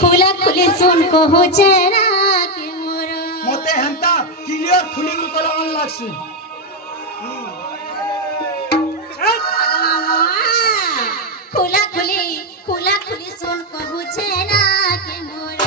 खुला खुली सुन को हो चेहरा के मोर मते हेंता क्लियर खुली को ऑन लागसी खुला खुली सुन को हो चेहरा के मोर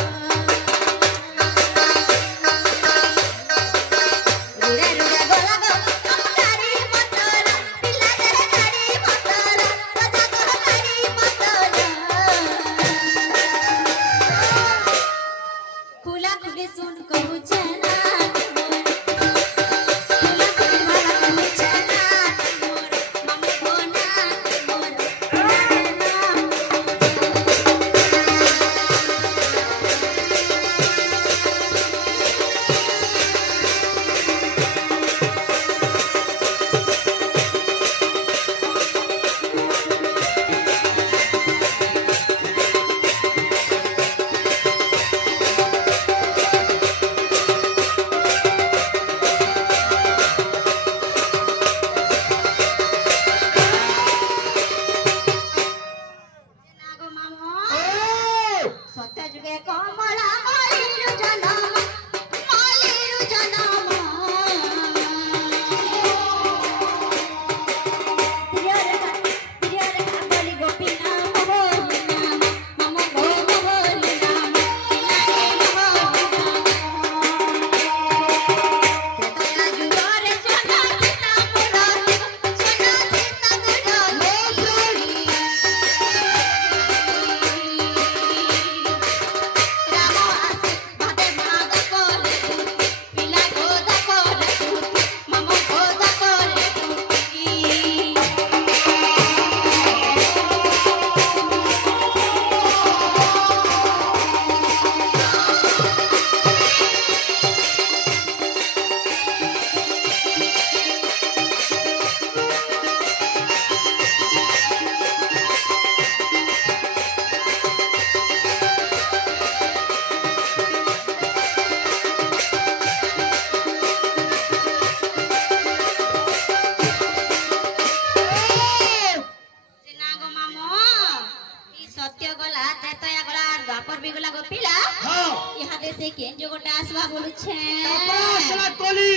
से केन जो गोटा आसवा बोलु छे तपासला कोली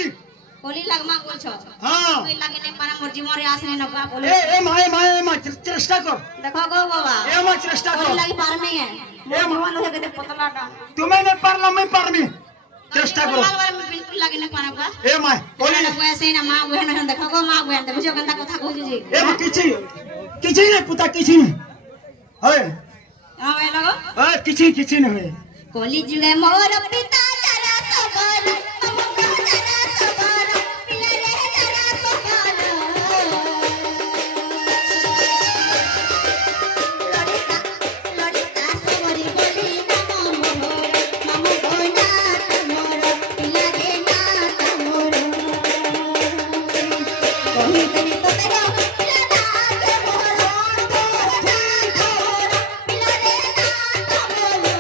कोली लगमा बोल छ हां कोई लगे ने पारा मोर जीवन रे आसने नका बोले ए माय चेष्टा कर देखो गो बाबा ए माय चेष्टा कर लगे पार नहीं है ए भगवान हो के पतला का तुम्हें ने पारला मैं पारमी चेष्टा करो बिल्कुल लगे ने पारा का ए माय कोली वैसे ना मां बहन न देखो गो मां बहन बुझो गंदा कथा कहू जी ए मां किछि नहीं पुता किछि नहीं होय हां वे लगो किछि नहीं होय कोली जुगे मोर पिता जरा सबर ममको जरा सबर पिला रे जरा सबर लड़का सबरी बोली ममको ना तमोर पिला रे ना तमोर कोही तने तो तेरा पिला ना तमोर पिला रे ना तमोर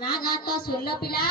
नागा तो सुन लो पिला।